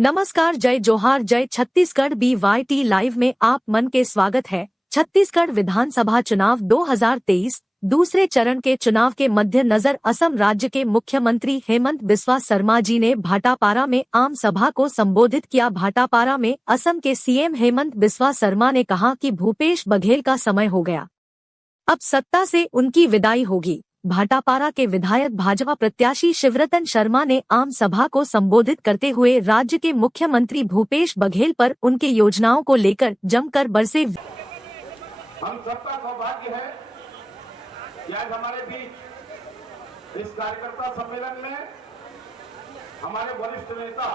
नमस्कार, जय जोहार, जय छत्तीसगढ़। BYT लाइव में आप मन के स्वागत है। छत्तीसगढ़ विधानसभा चुनाव 2023 दूसरे चरण के चुनाव के मद्देनजर असम राज्य के मुख्यमंत्री हेमंत बिस्वा शर्मा जी ने भाटापारा में आम सभा को संबोधित किया। भाटापारा में असम के सीएम हेमंत बिस्वा शर्मा ने कहा कि भूपेश बघेल का समय हो गया, अब सत्ता से उनकी विदाई होगी। भाटापारा के विधायक भाजपा प्रत्याशी शिवरतन शर्मा ने आम सभा को संबोधित करते हुए राज्य के मुख्यमंत्री भूपेश बघेल पर उनके योजनाओं को लेकर जमकर बरसे। हम सबका सौभाग्य है कि आज हमारे बीच इस कार्यकर्ता सम्मेलन में हमारे वरिष्ठ नेता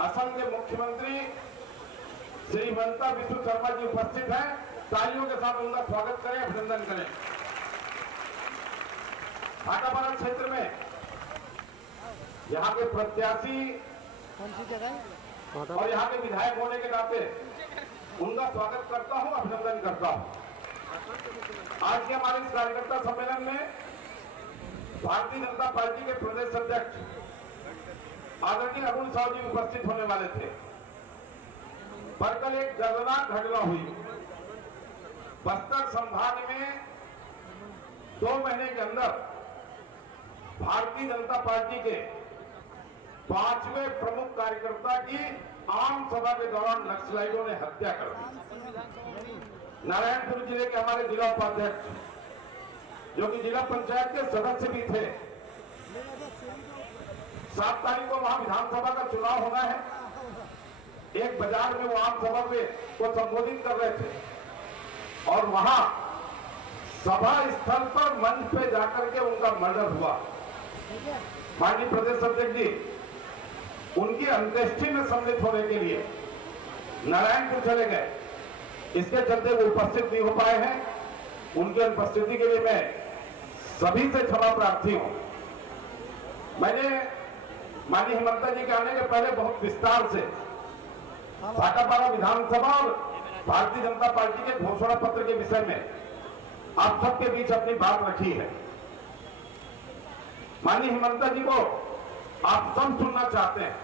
असम के मुख्यमंत्री श्री हेमंत बिस्वा शर्मा जी उपस्थित हैं। तालियों के साथ उनका स्वागत करें, अभिनंदन करें। भाटापारा क्षेत्र में यहाँ के प्रत्याशी और यहाँ के विधायक होने के नाते उनका स्वागत करता हूँ, अभिनंदन करता हूँ। आज के हमारे इस कार्यकर्ता सम्मेलन में भारतीय जनता पार्टी के प्रदेश अध्यक्ष आदरणीय अरुण साहू जी उपस्थित होने वाले थे, पर कल एक दर्दनाक घटना हुई। बस्तर संभाग में 2 महीने के अंदर भारतीय जनता पार्टी के 5वें प्रमुख कार्यकर्ता की आम सभा के दौरान नक्सलाइटों ने हत्या कर दी। नारायणपुर जिले के हमारे जिला उपाध्यक्ष जो कि जिला पंचायत के सदस्य भी थे, 7 तारीख को वहां विधानसभा का चुनाव होना है। एक बाजार में वो आम सभा को संबोधित कर रहे थे और वहां सभा स्थल पर मंच पे जाकर के उनका मर्डर हुआ। माननीय प्रदेश अध्यक्ष जी उनकी अंत्येष्टि में सम्मिलित होने के लिए नारायणपुर चले गए। इसके चलते वो उपस्थित नहीं हो पाए हैं। उनकी अनुपस्थिति के लिए मैं सभी से क्षमा प्रार्थी हूं। मैंने माननीय हेमंत जी के आने के पहले बहुत विस्तार से भाटापारा विधानसभा और भारतीय जनता पार्टी के घोषणा पत्र के विषय में आप सबके बीच अपनी बात रखी है। माननीय हेमंत जी को आप सब सुनना चाहते हैं,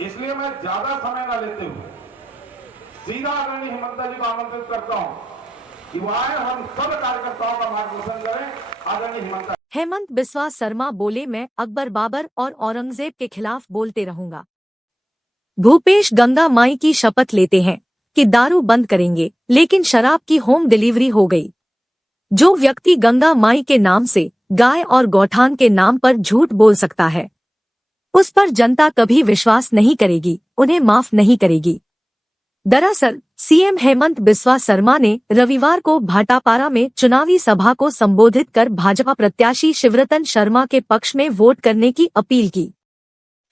इसलिए मैं ज्यादा समय न लेते हुए सीधा आदरणीय हेमंत जी को आमंत्रित करता हूं कि वो आए, हम सब कार्यकर्ताओं का मार्गदर्शन करें। आदरणीय हेमंत बिस्वा शर्मा बोले, मैं अकबर, बाबर और औरंगजेब के खिलाफ बोलते रहूंगा। भूपेश गंगा माई की शपथ लेते हैं कि दारू बंद करेंगे, लेकिन शराब की होम डिलीवरी हो गई। जो व्यक्ति गंगा माई के नाम से गाय और गौठान के नाम पर झूठ बोल सकता है, उस पर जनता कभी विश्वास नहीं करेगी, उन्हें माफ नहीं करेगी। दरअसल सीएम हेमंत बिस्वा शर्मा ने रविवार को भाटापारा में चुनावी सभा को संबोधित कर भाजपा प्रत्याशी शिवरतन शर्मा के पक्ष में वोट करने की अपील की।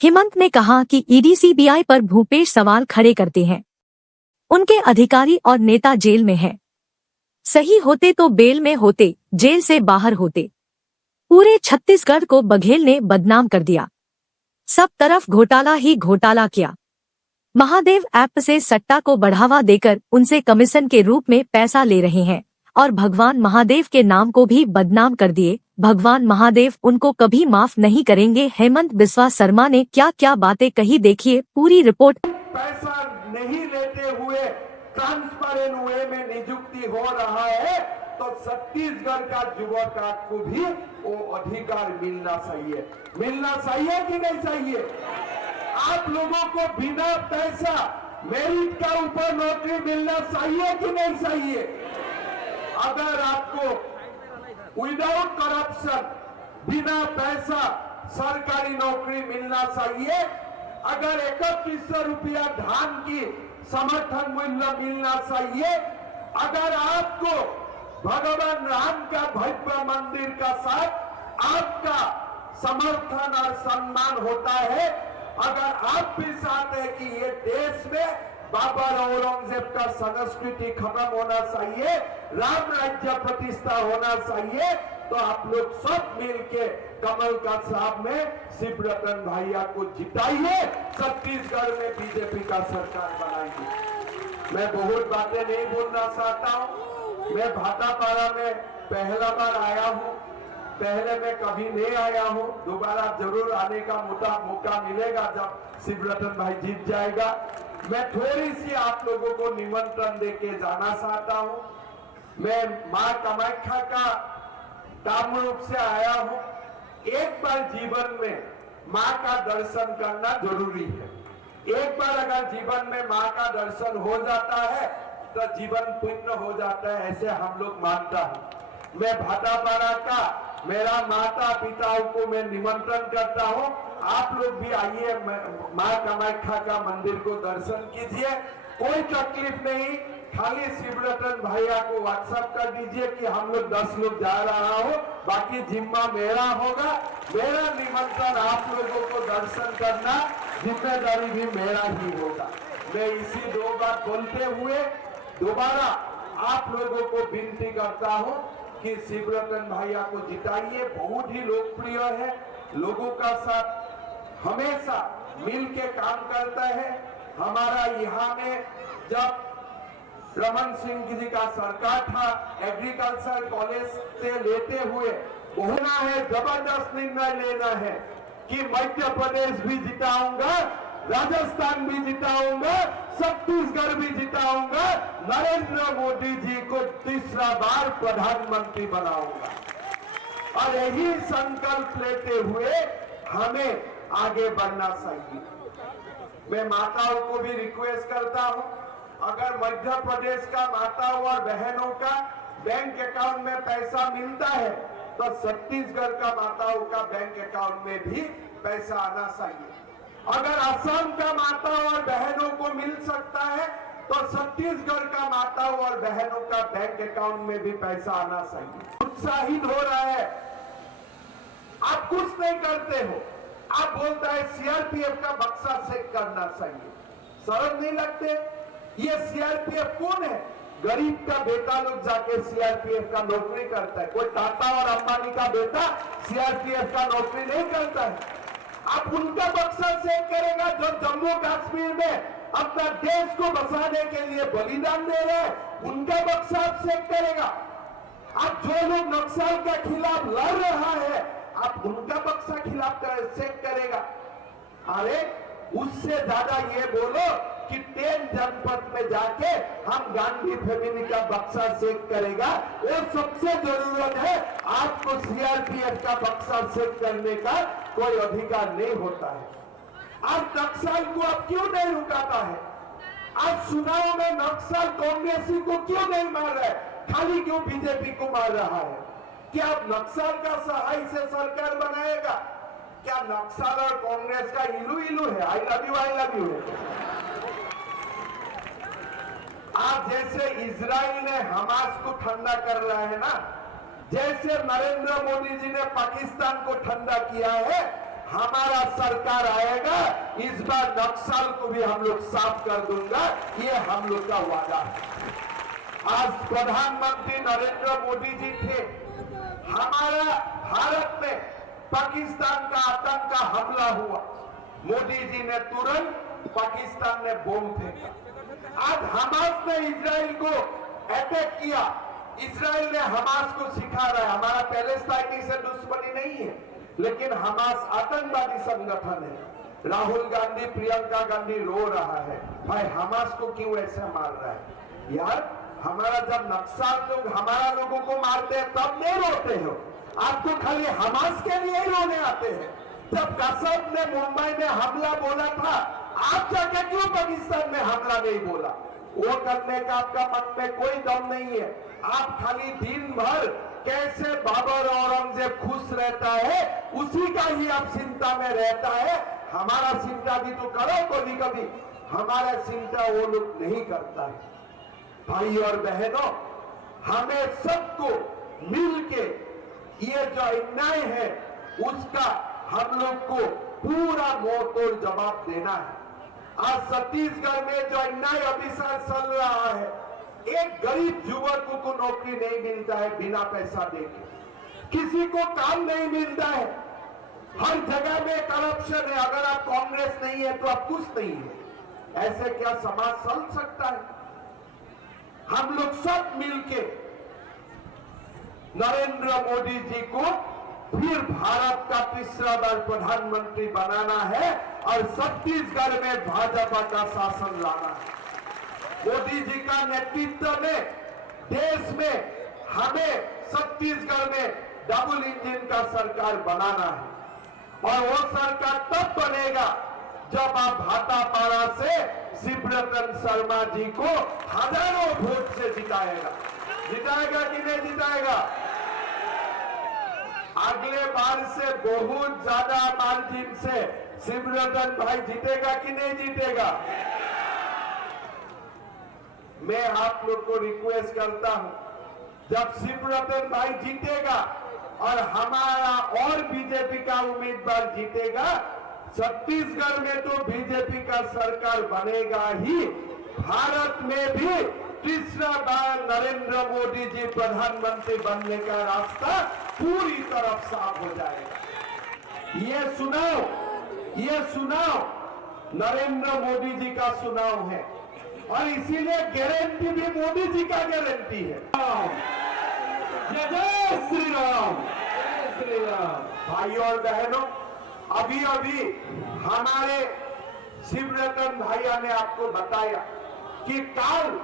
हेमंत ने कहा कि ईडी सीबीआई पर भूपेश सवाल खड़े करते हैं, उनके अधिकारी और नेता जेल में हैं। सही होते तो बेल में होते, जेल से बाहर होते। पूरे छत्तीसगढ़ को बघेल ने बदनाम कर दिया, सब तरफ घोटाला ही घोटाला किया। महादेव ऐप से सट्टा को बढ़ावा देकर उनसे कमीशन के रूप में पैसा ले रहे हैं और भगवान महादेव के नाम को भी बदनाम कर दिए। भगवान महादेव उनको कभी माफ नहीं करेंगे। हेमंत बिस्वा शर्मा ने क्या क्या बातें कही, देखिए पूरी रिपोर्ट। पैसा नहीं लेते हुए ट्रांसपेरेंट वे में नियुक्ति हो रहा है तो छत्तीसगढ़ का युवक को भी वो अधिकार मिलना चाहिए। मिलना चाहिए कि नहीं चाहिए? आप लोगों को बिना पैसा मेरिट का ऊपर नौकरी मिलना चाहिए कि नहीं चाहिए? अगर आपको विदाउट करप्शन बिना पैसा सरकारी नौकरी मिलना चाहिए, अगर 3100 रुपया धान की समर्थन मूल्य मिलना चाहिए, अगर आपको भगवान राम का भव्य मंदिर का साथ आपका समर्थन और सम्मान होता है, अगर आप भी चाहते हैं कि ये देश में बाबर औरंगजेब का संस्कृति खत्म होना चाहिए, राम राज्य प्रतिष्ठा होना चाहिए, तो आप लोग सब मिलके कमल का साहब में शिवरतन भैया को जिताइए। छत्तीसगढ़ में बीजेपी का सरकार बनाइए। मैं बहुत बातें नहीं बोलना चाहता हूँ। मैं भाटापारा में पहला बार आया हूँ। पहले मैं कभी नहीं आया हूं, दोबारा जरूर आने का मौका मिलेगा जब शिवरतन भाई जीत जाएगा। मैं थोड़ी सी आप लोगों को निमंत्रण देके जाना चाहता हूं। मैं मां कामाख्या का कामरूप से आया हूं। एक बार जीवन में मां का दर्शन करना जरूरी है। एक बार अगर जीवन में मां का दर्शन हो जाता है तो जीवन पूर्ण हो जाता है, ऐसे हम लोग मानता हूं। मैं भाटापाड़ा का मेरा माता पिताओं को मैं निमंत्रण करता हूं, आप लोग भी आइए मां कामाख्या का मंदिर को दर्शन कीजिए। कोई तकलीफ नहीं, खाली शिवरतन भैया को व्हाट्सएप कर दीजिए कि हम लोग 10 लोग जा रहा हो, बाकी जिम्मा मेरा होगा। मेरा निमंत्रण आप लोगों को दर्शन करना, जिम्मेदारी भी मेरा ही होगा। मैं इसी 2 बात बोलते हुए दोबारा आप लोगों को विनती करता हूं कि शिवरतन भैया को जिताइए। बहुत ही लोकप्रिय है, लोगों का साथ हमेशा मिल के काम करता है। हमारा यहाँ में जब रमन सिंह जी का सरकार था, एग्रीकल्चर कॉलेज से लेते हुए होना है, जबरदस्त निर्णय लेना है कि मध्य प्रदेश भी जिताऊंगा, राजस्थान भी जिताऊंगा, छत्तीसगढ़ भी जिताऊंगा, नरेंद्र मोदी जी को तीसरा बार प्रधानमंत्री बनाऊंगा। और यही संकल्प लेते हुए हमें आगे बढ़ना चाहिए। मैं माताओं को भी रिक्वेस्ट करता हूं, अगर मध्य प्रदेश का माताओं और बहनों का बैंक अकाउंट में पैसा मिलता है तो छत्तीसगढ़ का माताओं का बैंक अकाउंट में भी पैसा आना चाहिए। अगर असम का माताओं और बहनों को मिल सकता है तो छत्तीसगढ़ का माताओं और बहनों का बैंक अकाउंट में भी पैसा आना चाहिए। उत्साहित हो रहा है, आप कुछ नहीं करते हो, आप बोलता है सीआरपीएफ का बक्सा चेक करना चाहिए। शर्म नहीं लगते? ये सीआरपीएफ कौन है? गरीब का बेटा लोग जाके सीआरपीएफ का नौकरी करता है। कोई टाटा और अंबानी का बेटा सीआरपीएफ का नौकरी नहीं करता है। आप उनका बक्सा चेक करेगा जो जम्मू कश्मीर में अपना देश को बचाने के लिए बलिदान दे रहे हैं, उनका बक्सा आप चेक करेगा। आप जो लोग नक्सल के खिलाफ लड़ रहा है, आप उनका बक्सा खिलाफ चेक करेगा। अरे उससे ज्यादा ये बोलो कि 10 जनपद में जाके हम गांधी फैमिली का बक्सा चेक करेगा। वो सबसे जरूरत है, आपको सीआरपीएफ का बक्सा चेक करने का कोई अधिकार नहीं होता है। आज नक्सल को अब क्यों नहीं रुकाता है? आज चुनाव में नक्सल कांग्रेसी को क्यों नहीं मार रहा है, खाली क्यों बीजेपी को मार रहा है? क्या अब नक्सल का सहाय से सरकार बनाएगा? क्या नक्सल और कांग्रेस का इलू इलू है? आई लव यू है। आज जैसे इजराइल ने हमास को ठंडा कर रहा है ना, जैसे नरेंद्र मोदी जी ने पाकिस्तान को ठंडा किया है, हमारा सरकार आएगा, इस बार नक्सल को भी हम लोग साफ कर दूंगा, ये हम लोग का वादा है। आज प्रधानमंत्री नरेंद्र मोदी जी थे, हमारा भारत में पाकिस्तान का आतंक का हमला हुआ, मोदी जी ने तुरंत पाकिस्तान ने बम फेंका। आज हमास ने इजराइल को अटैक किया, इजराइल ने हमास को सिखा रहा है। हमारा पैलेस्टाइन से दुश्मनी नहीं है, लेकिन हमास आतंकवादी संगठन है। राहुल गांधी, प्रियंका गांधी रो रहा है, भाई हमास को क्यों ऐसे मार रहा है? यार हमारा जब नक्सल लोग हमारा लोगों को मारते हैं तब नहीं रोते हो, आपको खाली हमास के लिए ही रोने आते हैं। जब कसब ने मुंबई में हमला बोला था, आप जाके क्यों पाकिस्तान में हमला नहीं बोला? वो करने का आपका मन में कोई दम नहीं है। आप खाली दिन भर कैसे बाबर और औरंगजेब खुश रहता है, उसी का ही आप चिंता में रहता है। हमारा चिंता भी तो करो कभी कभी, हमारा चिंता वो लोग नहीं करता है। भाई और बहनों, हमें सबको मिलके ये जो अन्याय है उसका हम लोग को पूरा मुंहतोड़ जवाब देना है। आज छत्तीसगढ़ में जो अन्याय अभिशाप चल रहा है, एक गरीब युवक को नौकरी नहीं मिलता है बिना पैसा देके, किसी को काम नहीं मिलता है, हर जगह में करप्शन है। अगर आप कांग्रेस नहीं है तो आप कुछ नहीं है। ऐसे क्या समाज चल सकता है? हम लोग सब मिलके नरेंद्र मोदी जी को फिर भारत का तीसरा बार प्रधानमंत्री बनाना है और छत्तीसगढ़ में भाजपा का शासन लाना है। मोदी जी का नेतृत्व में देश में हमें छत्तीसगढ़ में डबल इंजन का सरकार बनाना है और वो सरकार तब बनेगा जब आप भाटापारा से शिवरतन शर्मा जी को हजारों वोट से जिताएगा कि नहीं जिताएगा? अगले बार से बहुत ज्यादा मार्जिन से शिवरतन भाई जीतेगा कि नहीं जीतेगा? मैं आप लोग को रिक्वेस्ट करता हूं, जब शिवरतन भाई जीतेगा और हमारा और बीजेपी का उम्मीदवार जीतेगा, छत्तीसगढ़ में तो बीजेपी का सरकार बनेगा ही, भारत में भी तीसरा बार नरेंद्र मोदी जी प्रधानमंत्री बनने का रास्ता पूरी तरफ साफ हो जाएगा। ये सुनाओ नरेंद्र मोदी जी का सुनाव है और इसीलिए गारंटी भी मोदी जी का गारंटी है। जय जय श्री राम, जय श्री राम। भाइयों और बहनों, अभी हमारे शिवरतन भैया ने आपको बताया कि कल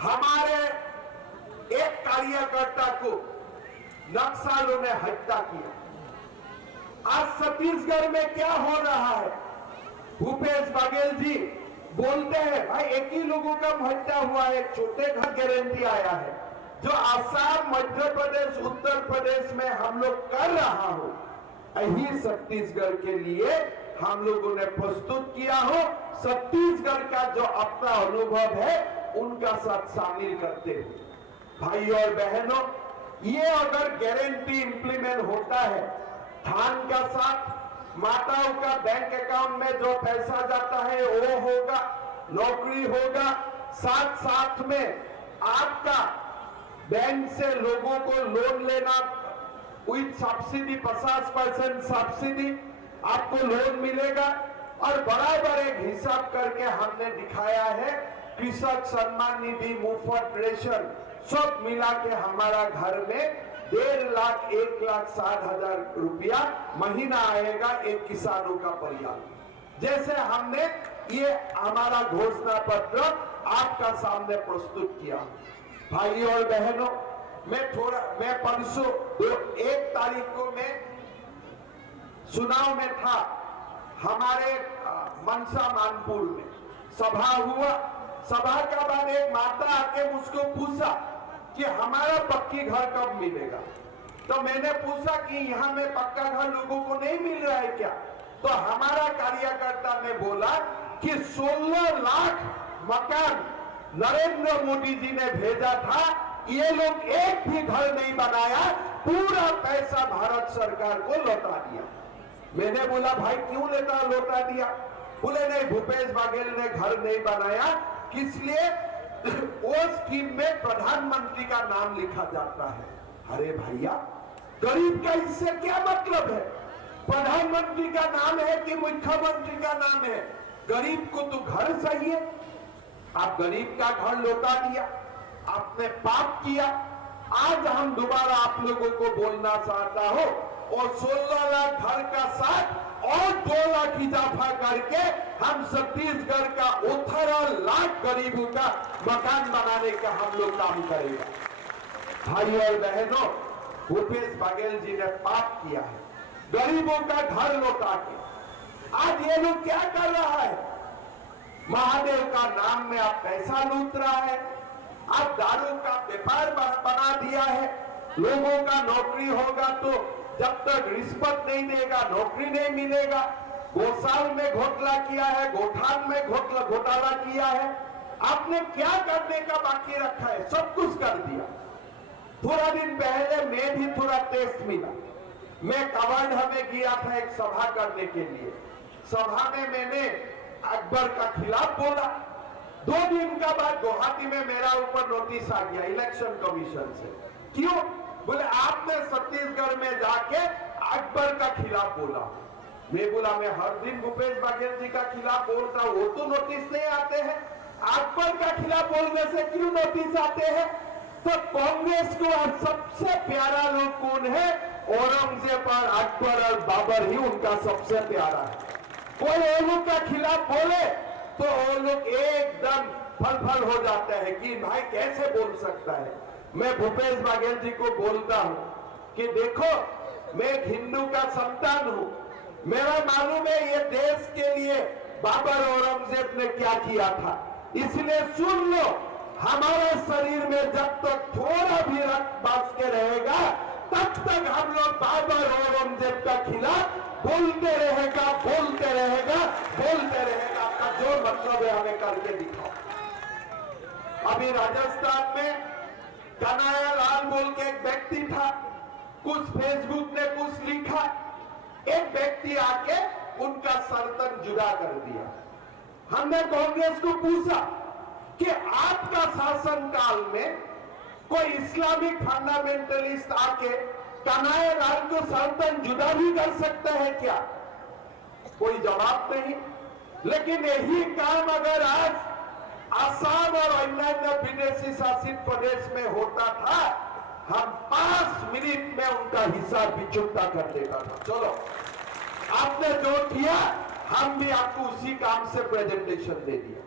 हमारे एक कार्यकर्ता को नक्सलियों ने हत्या किया। आज छत्तीसगढ़ में क्या हो रहा है? भूपेश बघेल जी बोलते हैं भाई एक ही लोगों का हत्या हुआ है, छोटे घर गारंटी आया है। जो आसाम, मध्य प्रदेश, उत्तर प्रदेश में हम लोग कर रहा हो, यही छत्तीसगढ़ के लिए हम लोगों ने प्रस्तुत किया हो। छत्तीसगढ़ का जो अपना अनुभव है उनका साथ शामिल करते हुए, भाई और बहनों, ये अगर गारंटी इंप्लीमेंट होता है, धान का साथ माताओं का बैंक अकाउंट में जो पैसा जाता है वो होगा, नौकरी होगा, साथ साथ में आपका बैंक से लोगों को लोन लेना विद सब्सिडी, 50% सब्सिडी आपको लोन मिलेगा। और बराबर एक हिसाब करके हमने दिखाया है, कृषक सम्मान निधि, मुफ्त रेशन सब मिला के हमारा घर में 1.5 लाख 1,60,000 रुपया महीना आएगा एक किसानों का परिवार। जैसे हमने ये हमारा घोषणा पत्र आपका सामने प्रस्तुत किया। भाई और बहनों, मैं परसों 1 तारीख को मैं चुनाव में था, हमारे मनसा मानपुर में सभा हुआ। सभा का बाद एक माता आके मुझको पूछा कि हमारा पक्की घर कब मिलेगा। तो मैंने पूछा कि यहाँ में पक्का घर लोगों को नहीं मिल रहा है क्या? तो हमारा कार्यकर्ता ने बोला कि 16 लाख मकान नरेंद्र मोदी जी ने भेजा था, ये लोग एक भी घर नहीं बनाया, पूरा पैसा भारत सरकार को लौटा दिया। मैंने बोला भाई क्यों लौटा दिया? बोले नहीं, भूपेश बघेल ने घर नहीं बनाया, इसलिए वो स्कीम में प्रधानमंत्री का नाम लिखा जाता है। अरे भैया, गरीब का इससे क्या मतलब है? प्रधानमंत्री का नाम है कि मुख्यमंत्री का नाम है? गरीब को तो घर चाहिए। आप गरीब का घर लौटा दिया, आपने पाप किया। आज हम दोबारा आप लोगों को बोलना चाहता हूं, और 16 लाख घर का साथ और 2 लाख इजाफा करके हम छत्तीसगढ़ का 18 लाख गरीबों का मकान बनाने का हम लोग काम करेंगे। भाई और बहनों, भूपेश बघेल जी ने पाप किया है, गरीबों का घर लौटा के। आज ये लोग क्या कर रहा है? महादेव का नाम में आप पैसा लूट रहा है, आप दारू का व्यापार बना दिया है। लोगों का नौकरी होगा तो जब तक रिश्वत नहीं देगा नौकरी नहीं मिलेगा। गौशाल में घोटाला किया है, गोठान में घोटाला किया है। आपने क्या करने का बाकी रखा है? सब कुछ कर दिया। थोड़ा दिन पहले मैं भी थोड़ा टेस्ट मिला। मैं कवर्धा में गया था एक सभा करने के लिए। सभा में मैंने अकबर का खिलाफ बोला। 2 दिन का बाद गुवाहाटी में मेरा ऊपर नोटिस आ गया इलेक्शन कमीशन से। क्यों? बोले आपने छत्तीसगढ़ में जाके अकबर का खिलाफ बोला। मैं बोला मैं हर दिन भूपेश बघेल जी का खिलाफ बोलता हूं, वो तो नोटिस नहीं आते हैं, अकबर का खिलाफ बोलने से क्यों नोटिस आते हैं? तो कांग्रेस को आज सबसे प्यारा लोग कौन है? औरंगजेब और अकबर और बाबर ही उनका सबसे प्यारा है। कोई और लोग का खिलाफ बोले तो वो लोग एकदम फल हो जाते हैं कि भाई कैसे बोल सकता है। मैं भूपेश बघेल जी को बोलता हूं कि देखो, मैं एक हिंदू का संतान हूं, मेरा मालूम है ये देश के लिए बाबर औरंगजेब ने क्या किया था, इसलिए सुन लो, हमारे शरीर में जब तक थोड़ा भी रक्त बच के रहेगा तब तक हम लोग बाबर औरंगजेब का खिलाफ बोलते रहेगा आपका जो मतलब है हमें करके दिखाओ। अभी राजस्थान में कन्हैया लाल बोल के एक व्यक्ति था, कुछ फेसबुक ने कुछ लिखा, एक व्यक्ति आके उनका सर्तन जुदा कर दिया। हमने कांग्रेस को पूछा कि आपका शासनकाल में कोई इस्लामिक फंडामेंटलिस्ट आके कन्हैया लाल को सर्तन जुदा भी कर सकता है क्या? कोई जवाब नहीं। लेकिन यही काम अगर आज असम और अन्य विदेशी शासित प्रदेश में होता था, हम 5 मिनट में उनका हिसाब भी चुकता कर देता था। चलो, आपने जो किया हम भी आपको उसी काम से प्रेजेंटेशन दे दिया।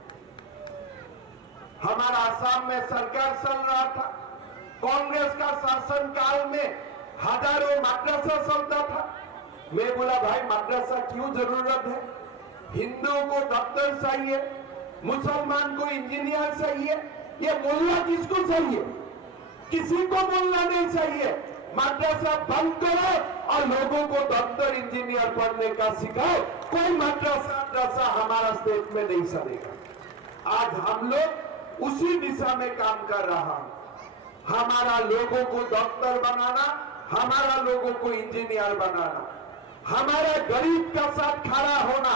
हमारा असम में सरकार चल रहा था, कांग्रेस का शासनकाल में हजारों मदरसा चलता था। मैं बोला भाई मदरसा क्यों जरूरत है? हिंदुओं को डॉक्टर चाहिए, मुसलमान को इंजीनियर चाहिए, ये मुल्ला किसको चाहिए? किसी को बोलना नहीं चाहिए। मदरसा बंद करो और लोगों को डॉक्टर इंजीनियर पढ़ने का सिखाओ। कोई मदरसा हमारा स्टेट में नहीं चलेगा। आज हम लोग उसी दिशा में काम कर रहा है। हमारा लोगों को डॉक्टर बनाना, हमारा लोगों को इंजीनियर बनाना, हमारा गरीब का साथ खड़ा होना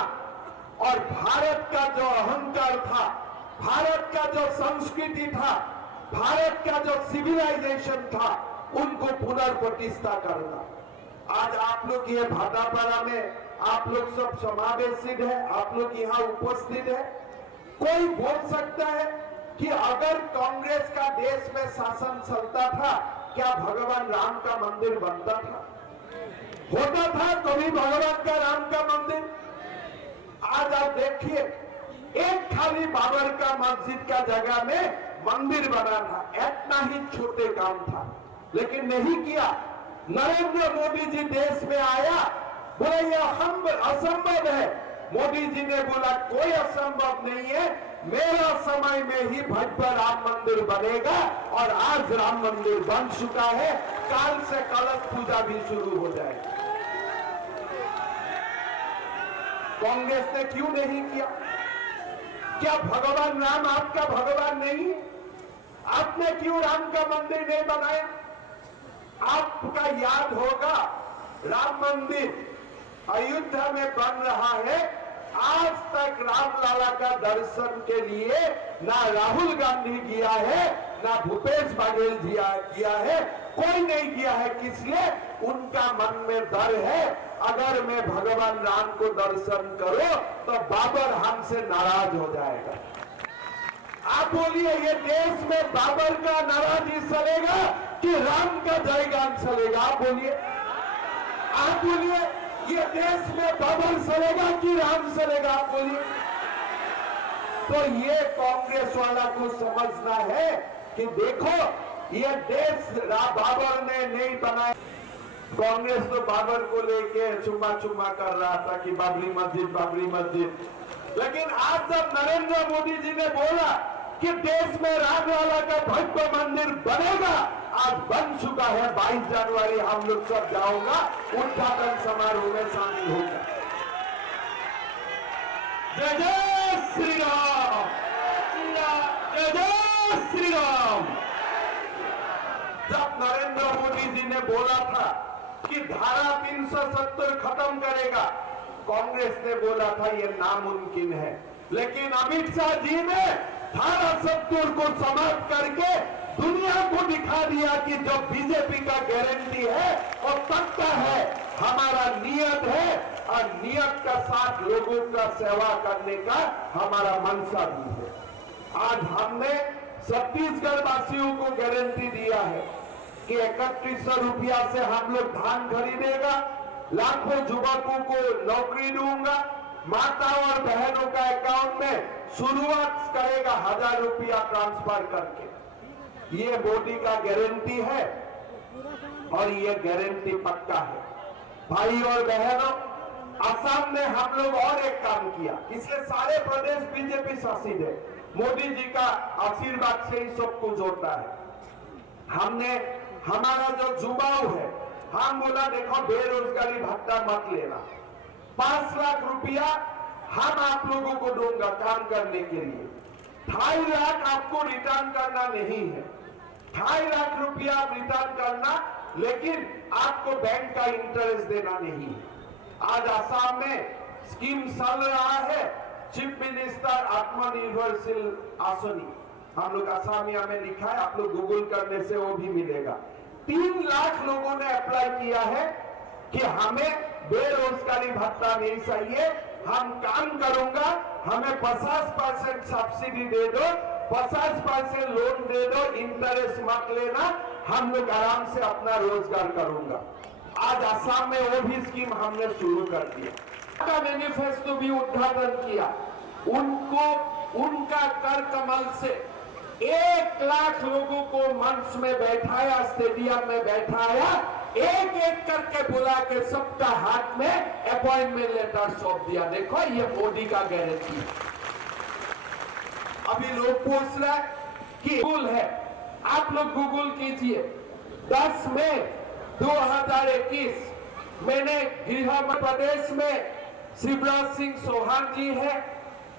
और भारत का जो अहंकार था, भारत का जो संस्कृति था, भारत का जो सिविलाइजेशन था, उनको पुनर्प्रतिष्ठा करना। आज आप लोग ये भाटापारा में आप लोग सब समावेशित है, आप लोग यहाँ उपस्थित है। कोई बोल सकता है कि अगर कांग्रेस का देश में शासन चलता था, क्या भगवान राम का मंदिर बनता था? होता था कभी भगवान का राम का मंदिर? आज आप देखिए, एक खाली बाबर का मस्जिद का जगह में मंदिर बना था, इतना ही छोटे काम था, लेकिन नहीं किया। नरेंद्र मोदी जी देश में आया, बोला यह असंभव है। मोदी जी ने बोला कोई असंभव नहीं है, मेरा समय में ही भव्य राम मंदिर बनेगा और आज राम मंदिर बन चुका है। काल से कलश पूजा भी शुरू हो जाएगी। कांग्रेस ने क्यों नहीं किया? क्या भगवान राम आपका भगवान नहीं? आपने क्यों राम का मंदिर नहीं बनाया? आपका याद होगा, राम मंदिर अयोध्या में बन रहा है। आज तक रामलला का दर्शन के लिए ना राहुल गांधी गया है, ना भूपेश बघेल जी किया है, कोई नहीं किया है। किसलिए? उनका मन में डर है, अगर मैं भगवान राम को दर्शन करूं तो बाबर हमसे नाराज हो जाएगा। आप बोलिए, ये देश में बाबर का नाराजी चलेगा कि राम का जयगान चलेगा? आप बोलिए, आप बोलिए, ये देश में बाबर चलेगा कि राम चलेगा? आप बोलिए। तो ये कांग्रेस वाला को समझना है कि देखो, ये देश बाबर ने नहीं बनाया। कांग्रेस तो बाबर को लेके चुम्मा कर रहा था कि बाबरी मस्जिद, लेकिन आज जब नरेंद्र मोदी जी ने बोला कि देश में रामलला का भव्य मंदिर बनेगा, आज बन चुका है। 22 जनवरी हम लोग सब जाऊंगा, उद्घाटन समारोह में शामिल होगा। जय जय श्री राम, जय जय श्री राम। जब नरेंद्र मोदी जी ने बोला था कि धारा 370 खत्म करेगा, कांग्रेस ने बोला था ये नामुमकिन है, लेकिन अमित शाह जी ने धारा 70 को समाप्त करके दुनिया को दिखा दिया कि जो बीजेपी का गारंटी है और पक्का है, हमारा नियत है और नियत का साथ लोगों का सेवा करने का हमारा मनसा भी है। आज हमने छत्तीसगढ़ वासियों को गारंटी दिया है कि 3100 रुपया से हम लोग धान खरीदेगा, लाखों युवकों को नौकरी दूंगा, माता और बहनों का अकाउंट में शुरुआत करेगा 1000 रुपया ट्रांसफर करके। ये मोदी का गारंटी है और ये गारंटी पक्का है। भाई और बहनों, असम में हम लोग और एक काम किया, इसलिए सारे प्रदेश बीजेपी शासित है, मोदी जी का आशीर्वाद से ही सबको जोड़ता है। हमने हमारा जो युवाओं है, हम बोला देखो बेरोजगारी भत्ता मत लेना, 5 लाख रुपया हम आप लोगों को दूंगा काम करने के लिए, 2.5 लाख आपको रिटर्न करना नहीं है, 2.5 लाख रुपया आप रिटर्न करना, लेकिन आपको बैंक का इंटरेस्ट देना नहीं है। आज आसाम में स्कीम चल रहा है, चीफ मिनिस्टर आत्मनिर्भरशील आसनी, हम लोग आसामिया में लिखा है, आप लोग गूगल करने से वो भी मिलेगा। 3 लाख लोगों ने अप्लाई किया है कि हमें बेरोजगारी भत्ता नहीं चाहिए, हम काम करूंगा, हमें 50% सब्सिडी दे दो, 50% लोन दे दो, इंटरेस्ट मत लेना, हम लोग आराम से अपना रोजगार करूंगा। आज असम में वो भी स्कीम हमने शुरू कर दिया, का मैनिफेस्टो भी उद्घाटन किया, उनको उनका कर कमल से 1 लाख लोगों को मंच में बैठाया, स्टेडियम में बैठाया, एक एक करके बुला के सबका हाथ में अपॉइंटमेंट लेटर सौंप दिया। देखो ये मोदी का गारंटी। अभी लोग पूछ रहे कि गूगल है, आप लोग गूगल कीजिए। 10 मई 2021 मैंने गृह प्रदेश में शिवराज सिंह चौहान जी है,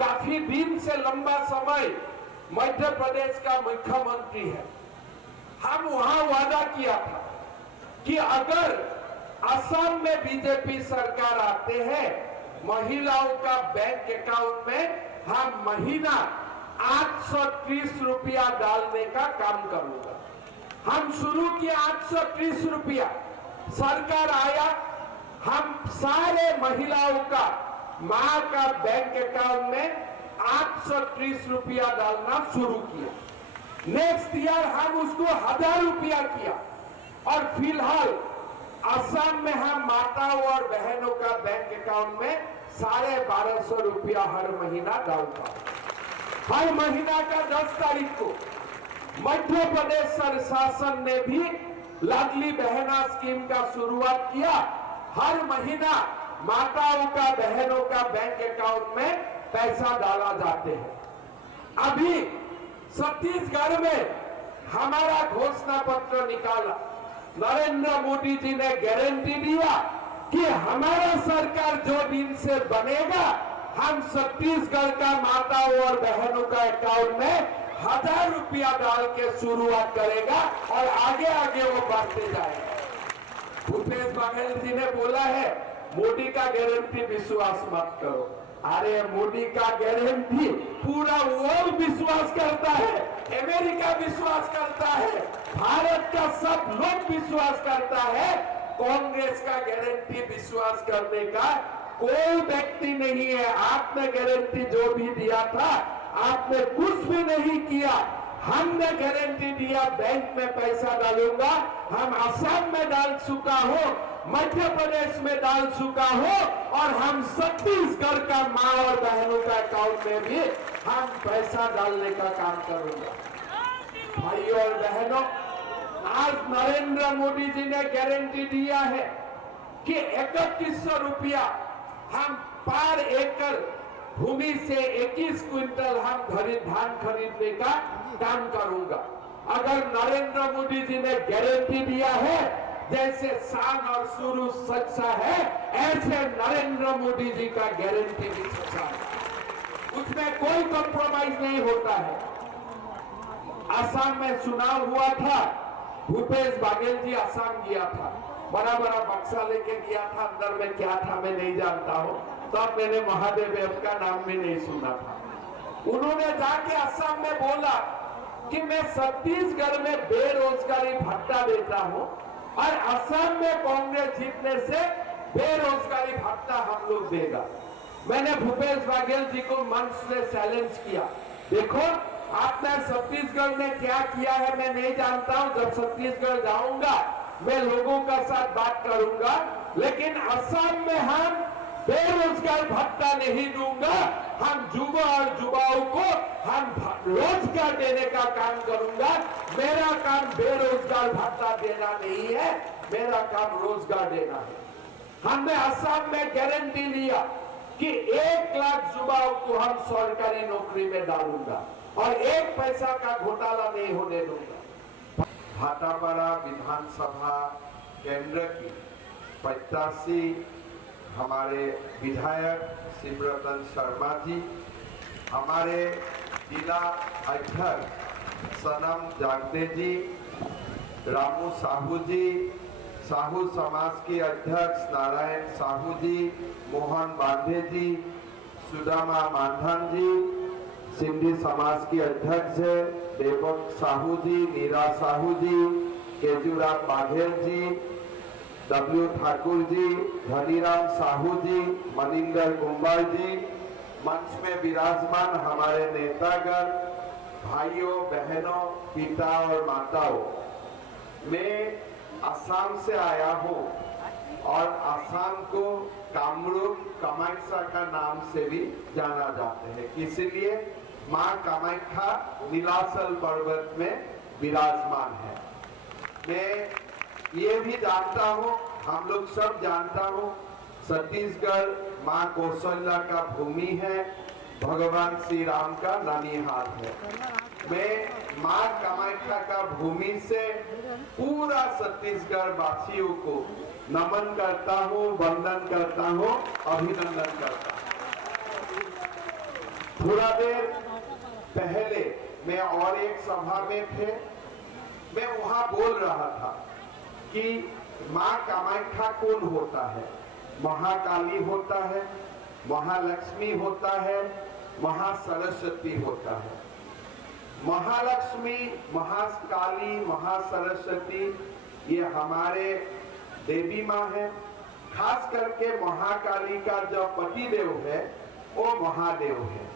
काफी दिन से लंबा समय मध्य प्रदेश का मुख्यमंत्री है। हम वहां वादा किया था कि अगर असम में बीजेपी सरकार आते हैं, महिलाओं का बैंक अकाउंट में हम महीना 830 रुपया डालने का काम करूंगा। हम शुरू किया 830 रुपया, सरकार आया, हम सारे महिलाओं का मां का बैंक अकाउंट में 830 रुपया डालना शुरू किया। नेक्स्ट ईयर हम उसको 1000 रुपया किया और फिलहाल असम में हम माताओं और बहनों का बैंक अकाउंट में 1250 रुपया हर महीना डालता। हर महीना का 10 तारीख को मध्य प्रदेश शासन ने भी लाडली बहना स्कीम का शुरुआत किया। हर महीना माताओं का बहनों का बैंक अकाउंट में पैसा डाला जाते हैं। अभी छत्तीसगढ़ में हमारा घोषणा पत्र निकाला, नरेंद्र मोदी जी ने गारंटी दिया कि हमारा सरकार जो दिन से बनेगा, हम छत्तीसगढ़ का माताओं और बहनों का अकाउंट में 1000 रुपया डाल के शुरुआत करेगा और आगे आगे वो बढ़ते जाएगा। भूपेश बघेल जी ने बोला है मोदी का गारंटी विश्वास मत करो। अरे मोदी का गारंटी पूरा वर्ल्ड विश्वास करता है, अमेरिका विश्वास करता है, भारत का सब लोग विश्वास करता है। कांग्रेस का गारंटी विश्वास करने का कोई व्यक्ति नहीं है। आपने गारंटी जो भी दिया था, आपने कुछ भी नहीं किया। हमने गारंटी दिया बैंक में पैसा डालूंगा, हम असम में डाल चुका हूं, मध्य प्रदेश में डाल चुका हूं और हम छत्तीसगढ़ का मां और बहनों का अकाउंट में भी हम पैसा डालने का काम करूंगा। भाई और बहनों, आज नरेंद्र मोदी जी ने गारंटी दिया है कि 3100 रुपया हम पर एकड़ भूमि से 21 क्विंटल हम धान खरीदने का काम करूंगा। अगर नरेंद्र मोदी जी ने गारंटी दिया है, जैसे शान और शुरू सच्चा है, ऐसे नरेंद्र मोदी जी का गारंटी भी सच्चा है। उसमें कोई कॉम्प्रोमाइज नहीं होता है। असम में चुनाव हुआ था, भूपेश बघेल जी असम गया था, बड़ा बड़ा बक्सा लेके गया था, अंदर में क्या था मैं नहीं जानता हूँ, तब मैंने महादेव का नाम भी नहीं सुना था। उन्होंने जाके असम में बोला कि मैं छत्तीसगढ़ में बेरोजगारी भत्ता देता हूँ और असम में कांग्रेस जीतने से बेरोजगारी भत्ता हम लोग देगा। मैंने भूपेश बघेल जी को मंच से चैलेंज किया, देखो आपने छत्तीसगढ़ में क्या किया है मैं नहीं जानता हूं। जब छत्तीसगढ़ जाऊंगा मैं लोगों का साथ बात करूंगा, लेकिन असम में हम बेरोजगार भत्ता नहीं दूंगा। हम युवा और युवाओं को हम रोजगार देने का काम करूंगा। मेरा काम बेरोजगार भत्ता देना नहीं है, मेरा काम रोजगार देना है। हमने असम में गारंटी लिया कि 1 लाख युवाओं को हम सरकारी नौकरी में डालूंगा और 1 पैसा का घोटाला नहीं होने दूंगा। भाटापारा विधानसभा केंद्र की प्रत्याशी हमारे विधायक शिवरतन शर्मा जी, हमारे जिला अध्यक्ष सनम जागते जी, रामू साहू जी, साहू समाज के अध्यक्ष नारायण साहू जी, मोहन बांधे जी, सुदामा मानधन जी, सिंधी समाज के अध्यक्ष देवक साहू जी, नीरा साहू जी, केजूराम बाघेल जी, डब्ल्यू ठाकुर जी, धनीराम साहू जी, मनिंदर कुंभार जी, मंच में विराजमान हमारे नेतागण, भाइयों बहनों, पिता और माताओं, मैं असम से आया हूँ और असम को कामरूप कामाख्या का नाम से भी जाना जाते हैं, इसीलिए माँ कामाख्या नीलाचल पर्वत में विराजमान है। मैं ये भी जानता हूँ, हम लोग सब जानता हूँ, छत्तीसगढ़ माँ कौशल्या का भूमि है, भगवान श्री राम का ननिहाल है। मैं माँ कामाख्या का भूमि से पूरा छत्तीसगढ़ वासियों को नमन करता हूँ, वंदन करता हूँ, अभिनंदन करता हूँ। थोड़ा देर पहले मैं और एक सभा में थे, मैं वहां बोल रहा था कि माँ कामाख्या कौन होता है। महाकाली होता है, महालक्ष्मी होता है, महासरस्वती होता है। महालक्ष्मी, महाकाली, महासरस्वती ये हमारे देवी माँ है। खास करके महाकाली का जो पतिदेव है वो महादेव है।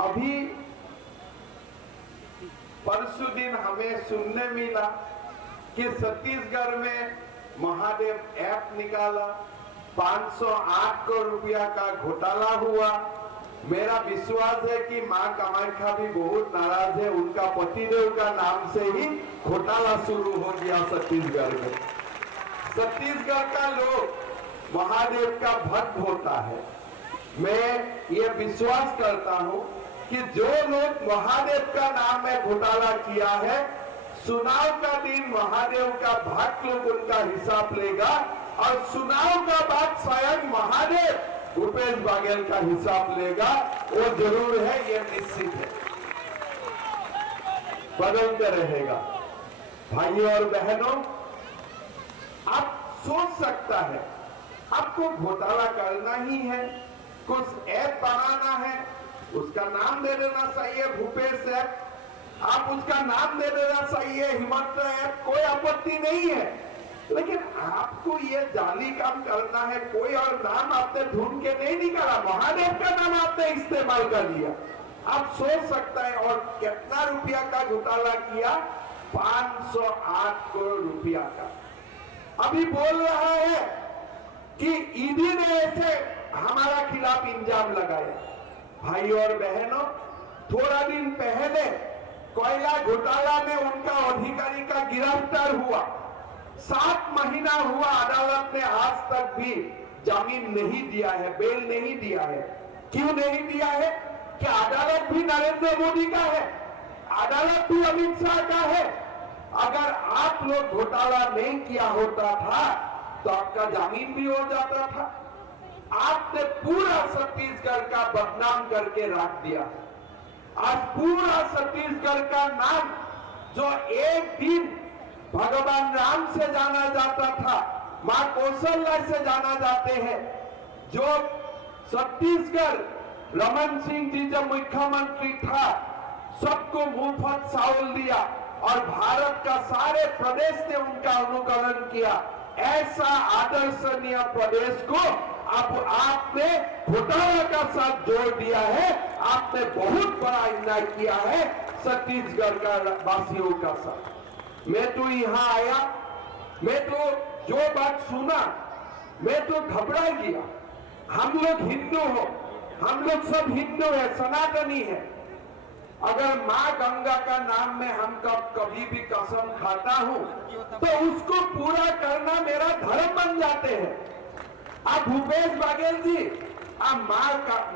अभी परसों दिन हमें सुनने मिला कि छत्तीसगढ़ में महादेव ऐप निकाला, 508 करोड़ रुपया का घोटाला हुआ। मेरा विश्वास है कि माँ कामाख्या भी बहुत नाराज है, उनका पतिदेव का नाम से ही घोटाला शुरू हो गया छत्तीसगढ़ में। छत्तीसगढ़ का लोग महादेव का भक्त होता है। मैं ये विश्वास करता हूँ कि जो लोग महादेव का नाम में घोटाला किया है, चुनाव का दिन महादेव का भक्त लोग उनका हिसाब लेगा और चुनाव का बाद स्वयं महादेव भूपेश बघेल का हिसाब लेगा। वो जरूर है, ये निश्चित है, बदलते रहेगा। भाइयों और बहनों, आप सोच सकता है आपको घोटाला करना ही है, कुछ ऐप बनाना है, उसका नाम दे देना चाहिए भूपेश ऐप, आप उसका नाम दे देना चाहिए हिमंत ऐप, कोई आपत्ति नहीं है। लेकिन आपको ये जाली काम करना है, कोई और नाम आपने ढूंढ के नहीं निकाला, महादेव का नाम आपने इस्तेमाल कर लिया। आप सोच सकता है और कितना रुपया का घोटाला किया, 508 करोड़ रुपया का। अभी बोल रहा है कि ईडी ने ऐसे हमारा खिलाफ इल्जाम लगाया। भाई और बहनों, थोड़ा दिन पहले कोयला घोटाला में उनका अधिकारी का गिरफ्तार हुआ, 7 महीना हुआ, अदालत ने आज तक भी जमीन नहीं दिया है, बेल नहीं दिया है। क्यों नहीं दिया है? कि अदालत भी नरेंद्र मोदी का है, अदालत भी अमित शाह का है। अगर आप लोग घोटाला नहीं किया होता था तो आपका जमीन भी हो जाता था। आपने पूरा छत्तीसगढ़ का बदनाम करके रख दिया। आज पूरा छत्तीसगढ़ का नाम जो एक दिन भगवान राम से जाना जाता था, मां कौशल्या से जाना जाते हैं, जो छत्तीसगढ़ रमन सिंह जी जब मुख्यमंत्री था सबको मुफ्त चावल दिया और भारत का सारे प्रदेश ने उनका अनुकरण किया। ऐसा आदर्शनीय प्रदेश को अब आपने घोटाला का साथ जोड़ दिया है, आपने बहुत बड़ा अन्याय किया है छत्तीसगढ़ का वासियों का साथ। मैं तो यहाँ आया, मैं तो जो बात सुना मैं तो घबरा गया। हम लोग हिंदू हो, हम लोग सब हिंदू है, सनातनी है। अगर माँ गंगा का नाम में हम कभी भी कसम खाता हूं तो उसको पूरा करना मेरा धर्म बन जाते हैं। आप भूपेश बघेल जी, आप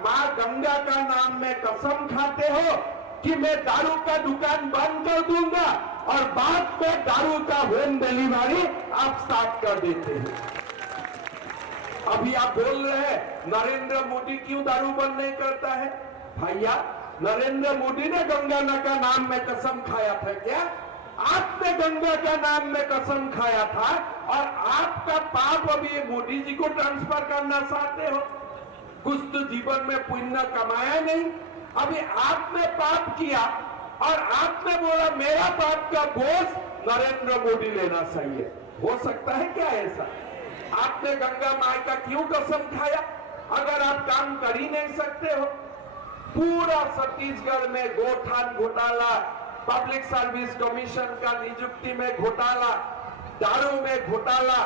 माँ गंगा का नाम में कसम खाते हो कि मैं दारू का दुकान बंद कर दूंगा और बाद में दारू का होम डिलीवरी आप स्टार्ट कर देते हैं। अभी आप बोल रहे हैं नरेंद्र मोदी क्यों दारू बंद नहीं करता है? भैया, नरेंद्र मोदी ने गंगा का नाम में कसम खाया था क्या? आपने गंगा का नाम में कसम खाया था और आपका पाप अभी मोदी जी को ट्रांसफर करना चाहते हो। कुछ तो जीवन में पुण्य कमाया नहीं, अभी आपने पाप किया और आपने बोला मेरा पाप का बोझ नरेंद्र मोदी लेना चाहिए। हो सकता है क्या ऐसा? आपने गंगा माई का क्यों कसम खाया अगर आप काम कर ही नहीं सकते हो? पूरा छत्तीसगढ़ में गोठान घोटाला, पब्लिक सर्विस कमीशन का नियुक्ति में घोटाला, दारू में घोटाला,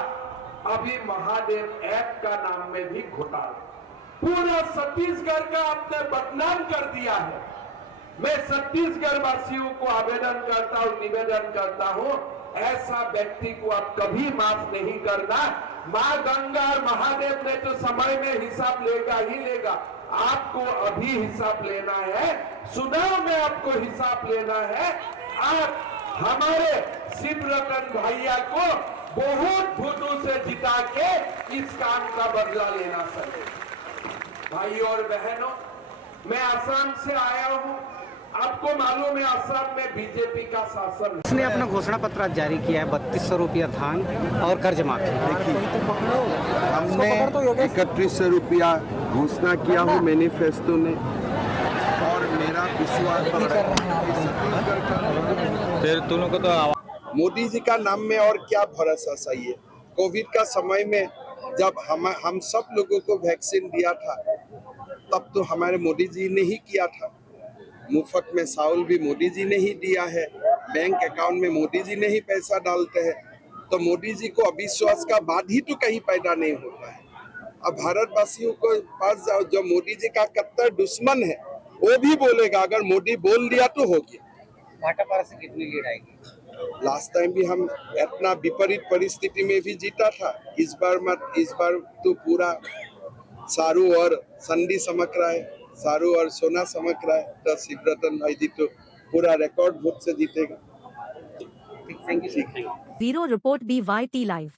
अभी महादेव ऐप का नाम में भी घोटाला। पूरा छत्तीसगढ़ का आपने बदनाम कर दिया है। मैं छत्तीसगढ़ वासियों को आवेदन करता हूं, निवेदन करता हूं, ऐसा व्यक्ति को आप कभी माफ नहीं करना। माँ गंगा और महादेव ने तो समय में हिसाब लेगा ही लेगा, आपको अभी हिसाब लेना है, चुनाव में आपको हिसाब लेना है। आप हमारे शिवरतन भैया को बहुत वोटों से जिता के इस काम का बदला लेना चाहिए। भाइयों और बहनों, मैं असम से आया हूं, आपको मालूम है असम में बीजेपी का शासन है। उसने अपना घोषणा पत्र आज जारी किया है, 3200 रुपया धान और कर्ज माफी। हमने 3100 रुपया घोषणा किया हो मैनिफेस्टो ने, और मेरा विश्वास फिर दोनों को तो मोदी जी का नाम में और क्या भरोसा चाहिए। कोविड का समय में जब हम सब लोगों को वैक्सीन दिया था तब तो हमारे मोदी जी ने ही किया था। मुफ्त में चावल भी मोदी जी ने ही दिया है, बैंक अकाउंट में मोदी जी ने ही पैसा डालते हैं। तो मोदी जी को अविश्वास का बात ही तो कहीं पैदा नहीं होता है। अब भारतवासियों को पास जाओ, जो मोदी जी का कट्टर दुश्मन है वो भी बोलेगा अगर मोदी बोल दिया तो हो गया। भाटापारा से कितनी लीड आएगी? लास्ट टाइम भी हम इतना विपरीत परिस्थिति में भी जीता था। इस बार तो पूरा सारू और संडी समक रहा है, सारू और सोना समक रहा है, तो शिवरतन भाई जी तो पूरा रिकॉर्ड वोट से जीतेगा। Thank you. Bureau report BYT live.